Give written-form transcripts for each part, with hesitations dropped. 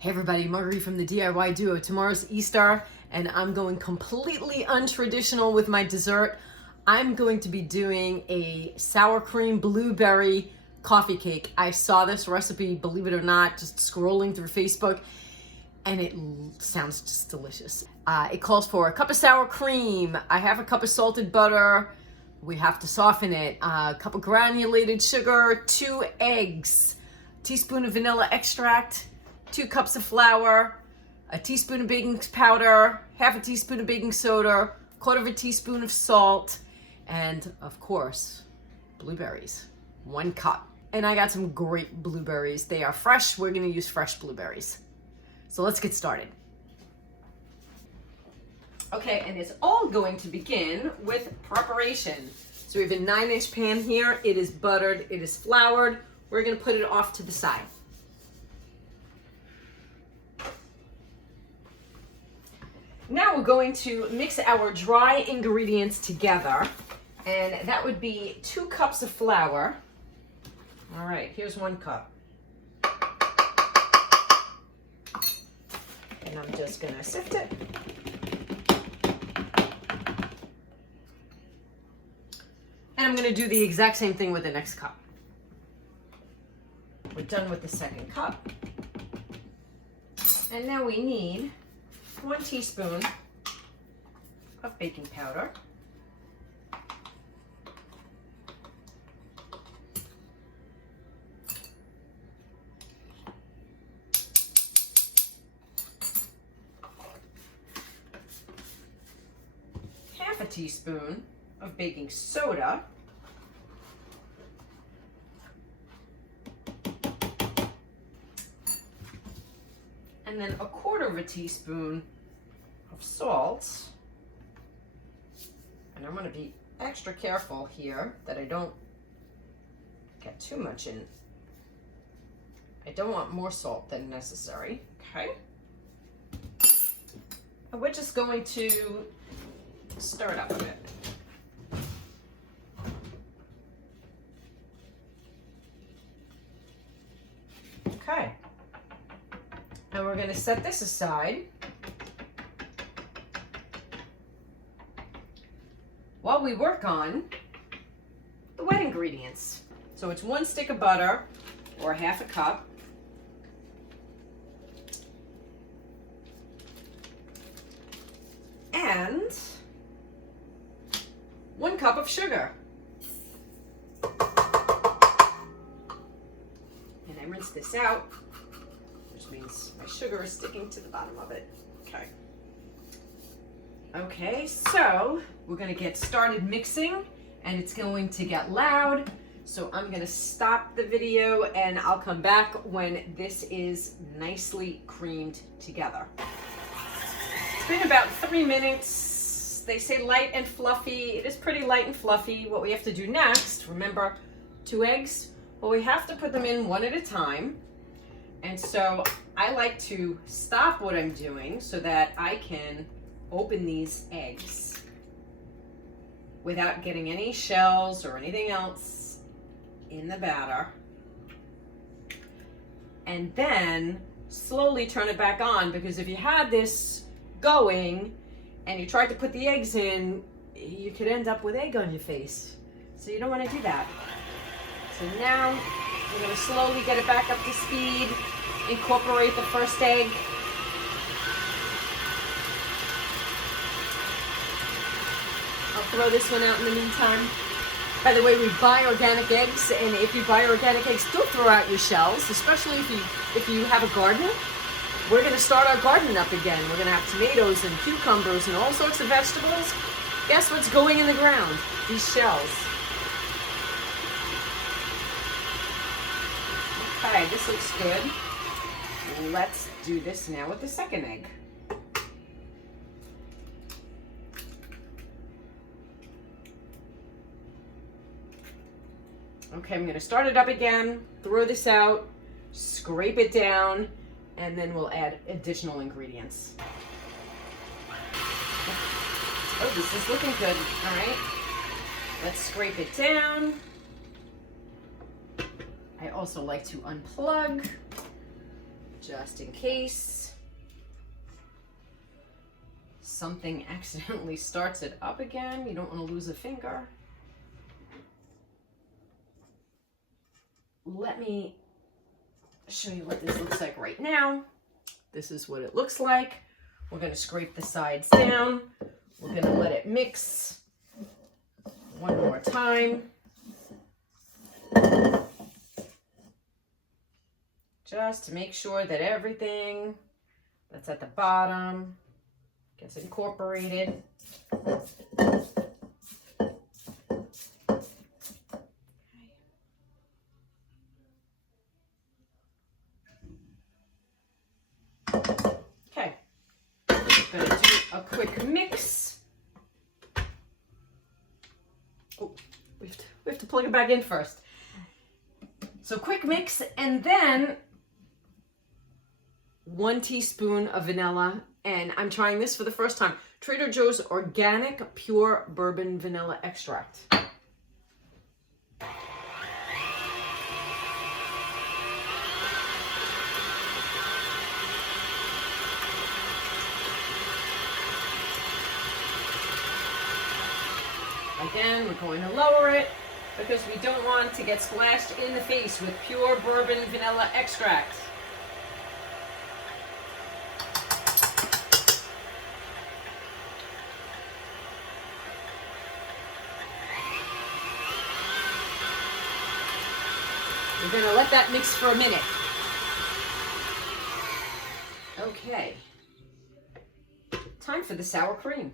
Hey everybody, Marguerite from the DIY Duo. Tomorrow's Easter and I'm going completely untraditional with my dessert. I'm going to be doing a sour cream blueberry coffee cake. I saw this recipe, believe it or not, just scrolling through Facebook, and it sounds just delicious. It calls for a cup of sour cream, I have a cup of salted butter, we have to soften it, a cup of granulated sugar, 2 eggs, teaspoon of vanilla extract, 2 cups of flour, a teaspoon of baking powder, half a teaspoon of baking soda, 1/4 teaspoon of salt, and of course, blueberries, 1 cup. And I got some great blueberries. They are fresh. We're gonna use fresh blueberries. So let's get started. Okay, and it's all going to begin with preparation. So we have a 9-inch pan here. It is buttered, it is floured. We're gonna put it off to the side. Now we're going to mix our dry ingredients together, and that would be 2 cups of flour. All right, here's 1 cup. And I'm just gonna sift it. And I'm gonna do the exact same thing with the next cup. We're done with the 2nd cup. And now we need 1 teaspoon of baking powder, half a teaspoon of baking soda, and then 1/4 teaspoon of salt. And I'm gonna be extra careful here that I don't get too much in. I don't want more salt than necessary, okay? And we're just going to stir it up a bit. Okay. And we're going to set this aside while we work on the wet ingredients. So it's 1 stick of butter, or half a cup, and 1 cup of sugar. And I rinse this out, which means my sugar is sticking to the bottom of it. Okay. Okay, so we're gonna get started mixing, and it's going to get loud. So I'm gonna stop the video and I'll come back when this is nicely creamed together. It's been about 3 minutes. They say light and fluffy. It is pretty light and fluffy. What we have to do next, remember, 2 eggs? Well, we have to put them in 1 at a time. And so I like to stop what I'm doing so that I can open these eggs without getting any shells or anything else in the batter. And then slowly turn it back on, because if you had this going and you tried to put the eggs in, you could end up with egg on your face. So you don't want to do that. So now we're going to slowly get it back up to speed, incorporate the first egg. I'll throw this one out in the meantime. By the way, we buy organic eggs, and if you buy organic eggs, don't throw out your shells, especially if you have a garden. We're going to start our garden up again. We're going to have tomatoes and cucumbers and all sorts of vegetables. Guess what's going in the ground? These shells. Okay, this looks good. Let's do this now with the 2nd egg. Okay, I'm gonna start it up again, throw this out, scrape it down, and then we'll add additional ingredients. Oh, this is looking good. All right, let's scrape it down. I also like to unplug just in case something accidentally starts it up again. You don't want to lose a finger. Let me show you what this looks like right now. This is what it looks like. We're going to scrape the sides down. We're going to let it mix one more time. Just to make sure that everything that's at the bottom gets incorporated. Okay, I'm gonna do a quick mix. Oh, we have to plug it back in first. So quick mix, and then 1 teaspoon of vanilla, and I'm trying this for the first time. Trader Joe's organic pure bourbon vanilla extract. Again, we're going to lower it because we don't want to get splashed in the face with pure bourbon vanilla extract. We're going to let that mix for a minute. Okay. Time for the sour cream.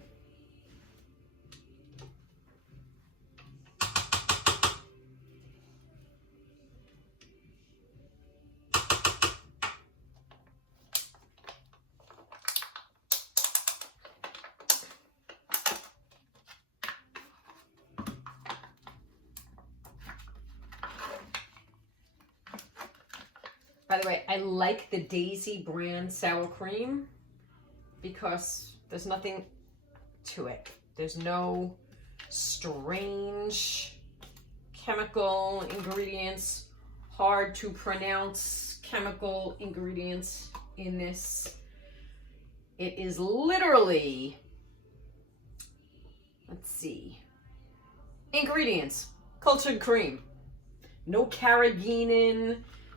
By the way, I like the Daisy brand sour cream because there's nothing to it. There's no strange chemical ingredients, hard to pronounce chemical ingredients in this. It is literally, let's see, ingredients, cultured cream, no carrageenan,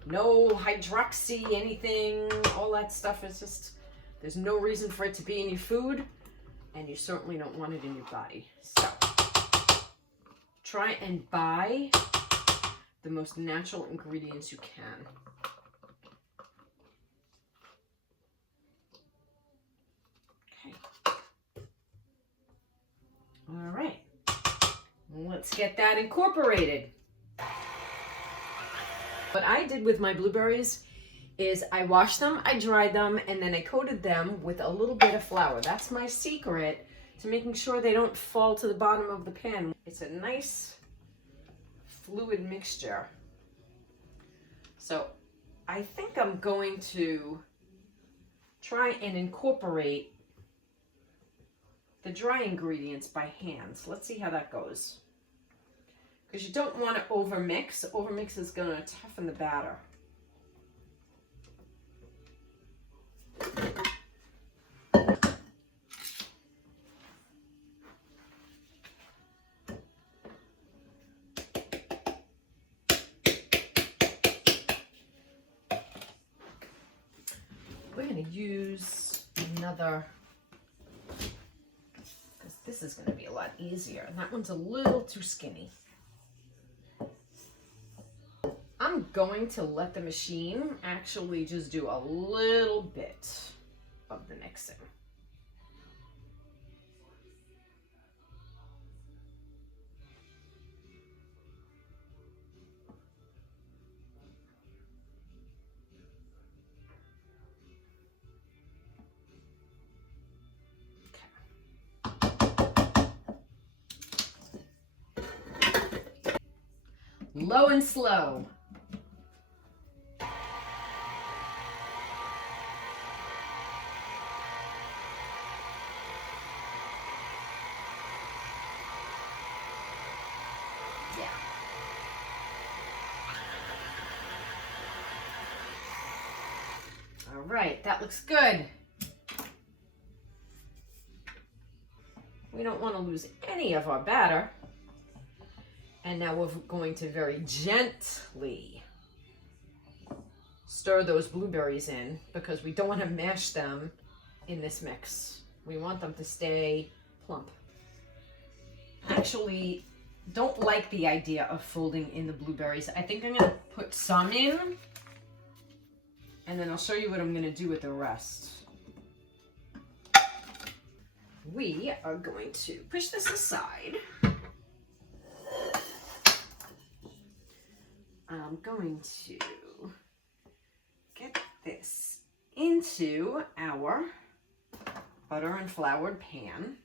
no hydroxy anything, all that stuff is just, there's no reason for it to be in your food, and you certainly don't want it in your body. So, try and buy the most natural ingredients you can. Okay. All right. Let's get that incorporated. What I did with my blueberries is I washed them, I dried them, and then I coated them with a little bit of flour. That's my secret to making sure they don't fall to the bottom of the pan. It's a nice fluid mixture. So I think I'm going to try and incorporate the dry ingredients by hand. So let's see how that goes. Because you don't want to overmix. Overmix is going to toughen the batter. We're going to use another, because this is going to be a lot easier. And that one's a little too skinny. I'm going to let the machine actually just do a little bit of the mixing. Okay. Low and slow. right, that looks good. We don't want to lose any of our batter. And now we're going to very gently stir those blueberries in because we don't want to mash them in this mix. We want them to stay plump. I actually don't like the idea of folding in the blueberries. I think I'm going to put some in, and then I'll show you what I'm going to do with the rest. We are going to push this aside. I'm going to get this into our butter and floured pan.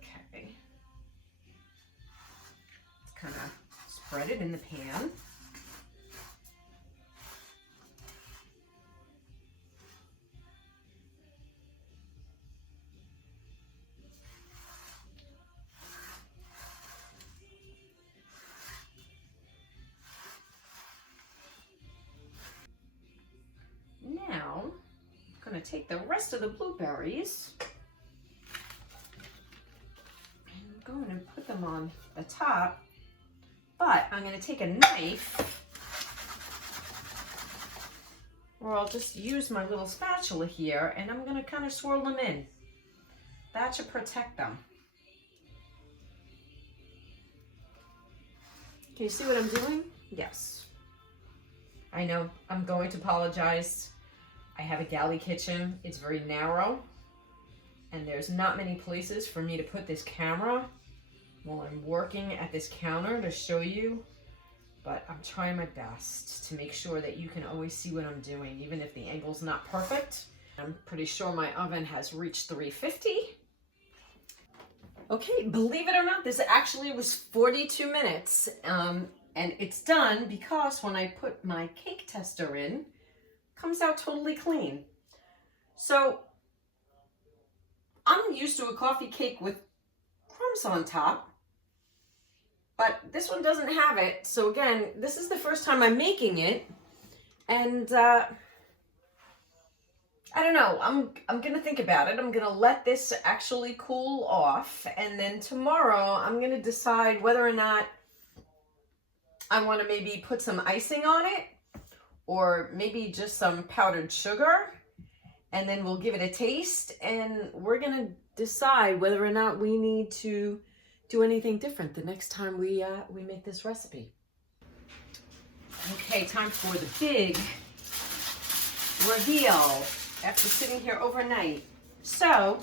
Okay. Let's kind of spread it in the pan. Now, I'm going to take the rest of the blueberries and I'm going to put them on the top, but I'm going to take a knife, or I'll just use my little spatula here, and I'm going to kind of swirl them in. That should protect them. Can you see what I'm doing? Yes. I know, I'm going to apologize. I have a galley kitchen. It's very narrow, and there's not many places for me to put this camera while I'm working at this counter to show you, but I'm trying my best to make sure that you can always see what I'm doing, even if the angle's not perfect. I'm pretty sure my oven has reached 350. Okay, believe it or not, this actually was 42 minutes. And it's done because when I put my cake tester in, it comes out totally clean. So I'm used to a coffee cake with crumbs on top, but this one doesn't have it. So again, this is the first time I'm making it, and I don't know. I'm gonna think about it. I'm gonna let this actually cool off, and then tomorrow I'm gonna decide whether or not I want to maybe put some icing on it, or maybe just some powdered sugar, and then we'll give it a taste, and we're going to decide whether or not we need to do anything different the next time we make this recipe. Okay, time for the big reveal after sitting here overnight. So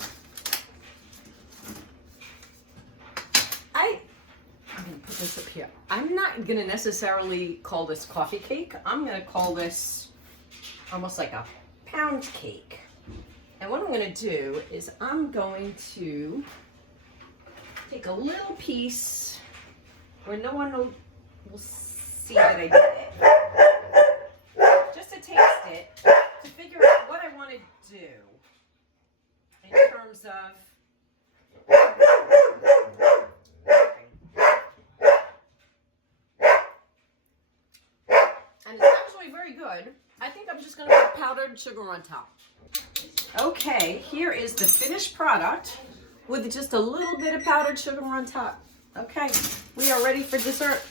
I'm going to put this up here. I'm not going to necessarily call this coffee cake. I'm going to call this almost like a pound cake. And what I'm going to do is I'm going to take a little piece where no one will see that I did it. Just to taste it, to figure out what I want to do in terms of and it's actually very good. I think I'm just going to put powdered sugar on top. Okay, here is the finished product with just a little bit of powdered sugar on top. Okay, we are ready for dessert.